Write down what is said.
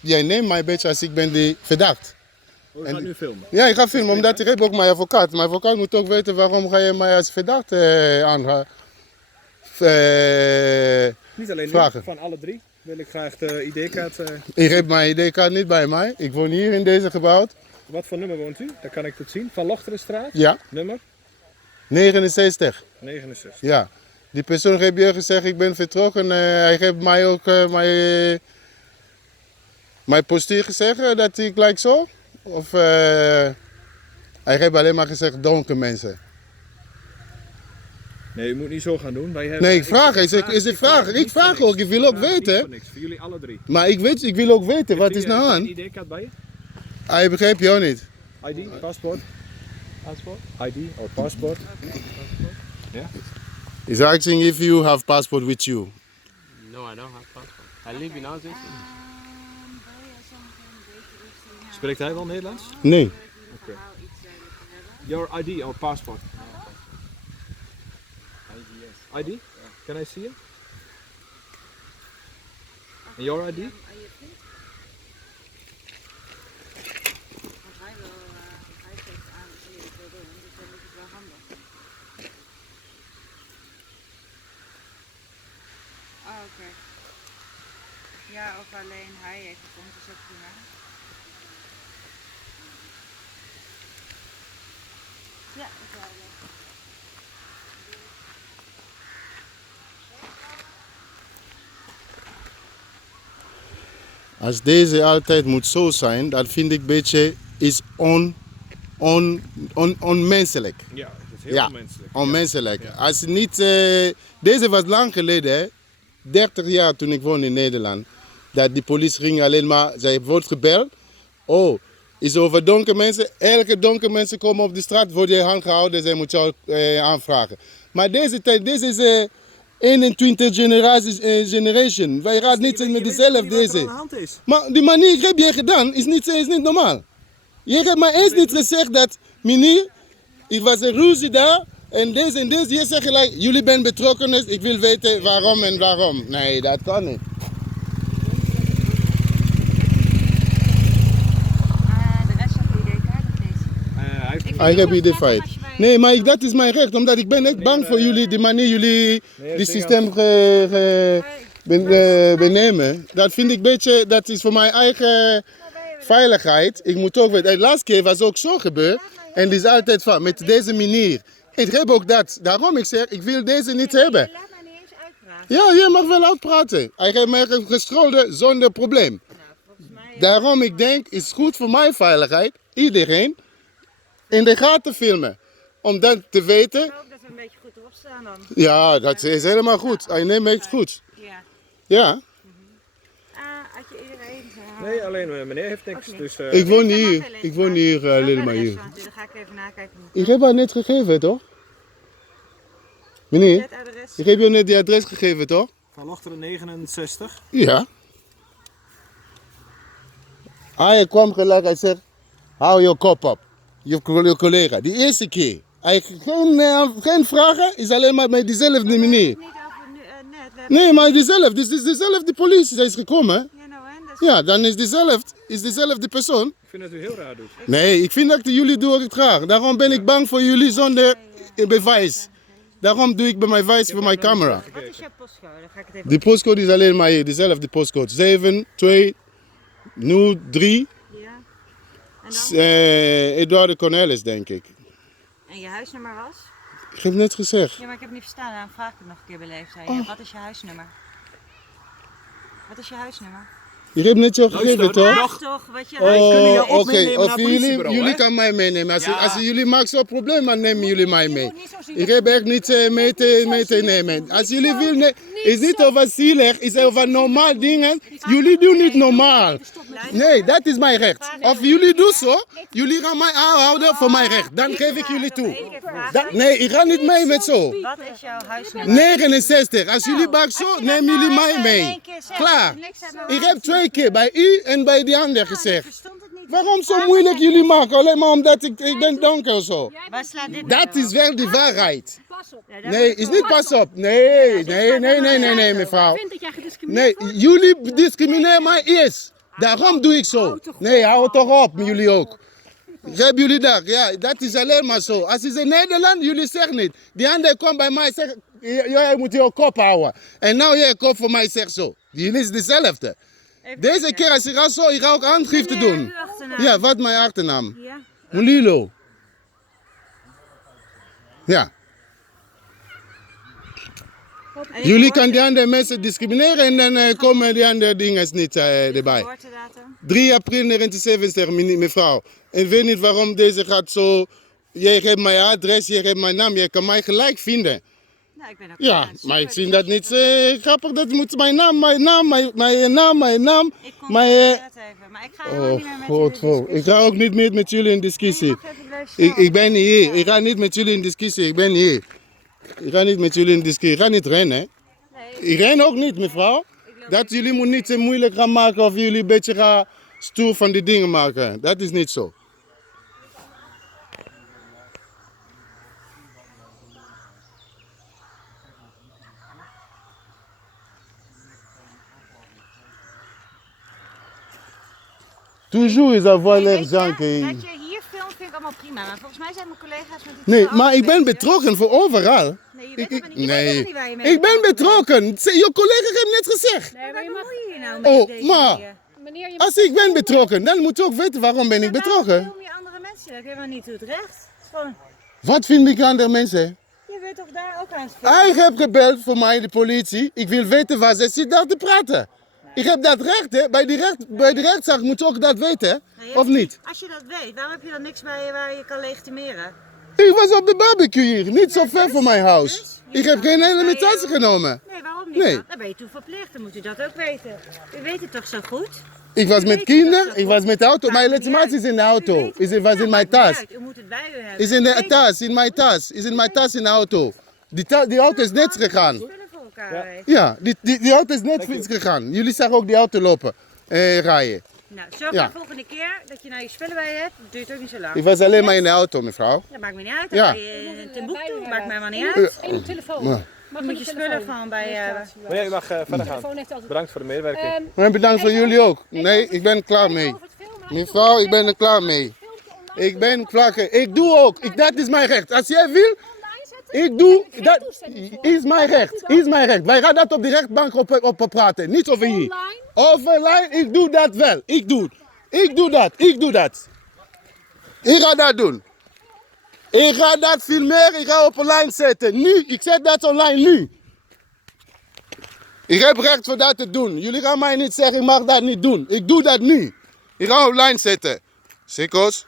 Jij neemt mij een beetje als ik ben die verdacht. Je gaat nu filmen? Ja, ik ga filmen, omdat ik heb ook mijn advocaat. Mijn advocaat moet ook weten waarom ga je mij als verdacht aangaan. Niet alleen vragen. nu, van alle drie wil ik graag de ID-kaart. Ik heb mijn ID-kaart niet bij mij. Ik woon hier in deze gebouw. Wat voor nummer woont u? Dan kan ik het zien. Van Lochterenstraat? Ja, Nummer? 69. 69. Ja. Die persoon heeft je gezegd, ik ben vertrokken. Hij heeft mij ook mijn postuur gezegd dat ik gelijk zo. Of hij heeft alleen maar gezegd donker mensen. Nee, u moet niet zo gaan doen. Wij hebben, Nee, ik vraag. Ik vraag ook, ik wil ook weten. Voor niks, voor jullie alle drie. Maar ik wil ook weten, wat is nou aan? Heeft u een ID-kaart bij je? Hij begrijpt jou niet. ID, paspoort? Paspoort? ID or passport? Ja? He's asking if you have passport with you. No, I don't have passport. I live in Austin. Spreekt hij wel Nederlands? Nee. Okay. Your ID or passport? ID? Can I see it? And your ID? Hij geeft aan dat hij het wil doen, dus dan is het wel handig. Oh, oké. Ja, of alleen hij heeft gevonden, is ook prima. Ja, dat is wel leuk. Als deze altijd moet zo zijn, dat vind ik een beetje is onmenselijk. Ja, dat is heel Ja, onmenselijk. onmenselijk. Ja. Als niet, deze was lang geleden, hè, 30 jaar toen ik woonde in Nederland. Dat die politie ging alleen maar, zij wordt gebeld. Oh, is over donkere mensen. Elke donkere mensen komen op de straat, worden je hand gehouden, zij moet jou aanvragen. Maar deze tijd, deze is 21 generation. Wij gaan niet met dezelfde deze. Maar die manier heb je gedaan, is niet normaal. Je hebt mij eens niet gezegd dat, meneer, ik was een ruzie daar. En deze. Je zegt gelijk, jullie zijn betrokken, ik wil weten waarom en waarom. Nee, dat kan niet. De rest van de ID-kaart of niet? Ik heb ID feit. Nee, maar dat is mijn recht, omdat ik ben echt bang voor jullie, de manier jullie die systeem benemen. Dat vind ik een beetje, dat is voor mijn eigen veiligheid. Ik moet ook weten, de laatste keer was ook zo gebeurd. En die is altijd van, met deze manier. Ik heb ook dat. Daarom ik zeg, ik wil deze niet hebben. Laat mij niet eens uitpraten. Ja, je mag wel uitpraten. Hij heeft mij gescholden zonder probleem. Daarom ik denk, het is goed voor mijn veiligheid, iedereen, in de gaten filmen. Om dan te weten, Ik hoop dat we een beetje goed erop staan dan. ja, dat is helemaal goed. Hij neemt het goed. Ja. Ja, Had je iedereen Nee, alleen meneer heeft niks. Ook niet. Dus, ik woon hier. Ik woon hier alleen maar hier. Dan ga ik even nakijken. Ik heb haar net gegeven, toch? Meneer, Het adres. ik heb je net die adres gegeven, toch? Van Lochteren 69. Ja. Hij kwam gelijk, hij zegt, hou je kop op. Je collega. Die eerste keer. Hij geen vragen, is alleen maar met diezelfde manier. Niet over net. We hebben... Nee, maar diezelfde. Dit is dezelfde politie, zij is gekomen. Ja, nou en? Dat is... Ja, dan is dezelfde persoon. Ik vind dat u heel raar doet. Nee, ik vind dat jullie doen het graag. Daarom ben ik bang voor jullie zonder bewijs. Daarom doe ik bij mijn wijs voor mijn camera. Wat is jouw postcode? Dan ga ik het even... Die postcode is alleen maar hier, dezelfde postcode. 7, 2, 0, 3. Ja. En dan? Eduardo Cornelis, denk ik. En je huisnummer was? Ik heb net gezegd. Ja, maar ik heb het niet verstaan. Dan vraag ik het nog een keer beleefd aan je. Wat is je huisnummer? Wat is je huisnummer? Je hebt net zo gegeven, toch? Vraag toch wat je huisnummer kunnen is. jou ook Oké. meenemen Of naar het politiebureau, jullie hè? kan mij meenemen. Als jullie maken zo'n probleem, dan nemen jullie mij mee. moet niet zo zien Ik dat heb echt niet mee te nemen. Als jullie willen, is niet over zielig, is over normaal dingen. Jullie doen niet normaal. Nee, dat is mijn recht. Of jullie doen zo, jullie gaan mij aanhouden voor mijn recht. Dan geef ik jullie toe. Nee, ik ga niet mee met zo. Wat is jouw huisnummer? 69. Als jullie maken zo, nemen jullie mij mee. Klaar. Ik heb 2 keer bij u en bij die ander gezegd. Verstond het niet. Waarom zo moeilijk jullie maken? Alleen maar omdat ik ben donker of zo. Waar slaat dit Dat is wel de waarheid. Pas op. Ja, Nee, is niet pas op. Nee, mevrouw. Vind dat jij gediscrimineerd Nee, jullie discrimineren mij eerst. Daarom doe ik zo. Nee, hou toch op, jullie ook. Hebben jullie dat? Ja, dat is alleen maar zo. Als het in Nederland, jullie zeggen niet. Die andere komt bij mij en zegt, jij moet je kop houden. En nou jij kop voor mij zegt zo. Jullie is dezelfde. Deze keer als je gaat zo, je gaat ook aangifte doen. Ja, wat mijn achternaam? Ja. Mulilo. Ja. Jullie kunnen die andere mensen discrimineren en dan komen die andere dingen niet erbij. Geboortedatum? 3 april 1977, mevrouw. Ik weet niet waarom deze gaat zo. Jij geeft mijn adres, jij geeft mijn naam, jij kan mij gelijk vinden. Nou, ik ben ook Ja, fan. maar ik Super, vind dat niet grappig. Dat moet mijn naam. Ik kom Mijn, het even, maar ik ga helemaal oh, niet meer met god, jullie ik ga ook niet meer met jullie in discussie. Je mag even blijven staan. Ik ben niet hier. Ik ga niet met jullie in discussie. Ik ben hier. Ik ga niet met jullie in discussie. Ik ga niet rennen. Nee, Ik ren ook niet, mevrouw. Dat jullie moet niet zo moeilijk gaan maken of jullie een beetje gaan stoer van die dingen maken. Dat is niet zo. Toujours is avoir l'air weet je, jank. dat je hier filmt vind ik allemaal prima, maar volgens mij zijn mijn collega's met het Nee, veel maar ik ben bezig. betrokken voor overal. Nee, je bent helemaal niet, je weet Nee, helemaal niet waar je mee ik ben betrokken betrokken. Je collega heeft net gezegd. Nee, maar je mag hier nou met Oh, deze maar- dingen. Meneer, je Als ik ben betrokken, dan moet je ook weten waarom ben ik Maar betrokken. waarom film je andere mensen? Dat helemaal niet hoe het recht. Het is gewoon, Wat vind ik aan de mensen? je bent toch daar ook aan het filmen? Hij heeft gebeld voor mij, de politie. Ik wil weten waar ze zit daar te praten. Ik heb dat recht, hè. Bij de rechtszaak moet je ook dat weten, hè? Nee, Of niet? Als je dat weet, waarom heb je dan niks bij je waar je kan legitimeren? Ik was op de barbecue hier, niet zo ver van mijn huis. Ik heb geen alimentatie genomen. Nee, waarom niet? Nee. Dan? Dan ben je toe verplicht, dan moet u dat ook weten. U weet het toch zo goed? Ik was met kinderen, ik was met de auto. Mijn legitimatie is in de U auto. weet het. Het was Ja, in mijn maakt niet tas. uit. U moet het bij u hebben. Is in U de weet tas, in mijn tas. Is in mijn tas in de auto. Die auto is net gegaan. spullen voor elkaar weet. Ja, die auto is net gegaan. Jullie zagen ook die auto lopen, rijden. Nou, zorg Ja. de volgende keer dat je nou je spullen bij je hebt. Dat duurt ook niet zo lang. Ik was alleen maar in de auto, mevrouw. Dat maakt me niet uit. Ja. Dan ga je in Timbuktu, maakt mij maar niet uit. in de telefoon. maar- Mag Moet je spullen gewoon bij je hebben. Meneer, u mag verder gaan. telefoon heeft altijd... Bedankt voor de medewerking. Maar bedankt voor jullie ook. Nee, ik ben er klaar mee. Mevrouw, ik ben er klaar mee. Ik ben klaar. Ik doe ook. Dat is mijn recht. Als jij wil, ik doe. Dat is mijn recht. Is mijn recht. Wij gaan dat op de rechtbank op praten. Niet over hier. Overlijn, ik doe dat wel. Ik doe dat. Ik ga dat doen. Ik ga dat filmeren. Ik ga op online zetten. Nu. Ik zet dat online nu. Ik heb recht voor dat te doen. Jullie gaan mij niet zeggen, ik mag dat niet doen. Ik doe dat nu. Ik ga online zetten. Sikkos.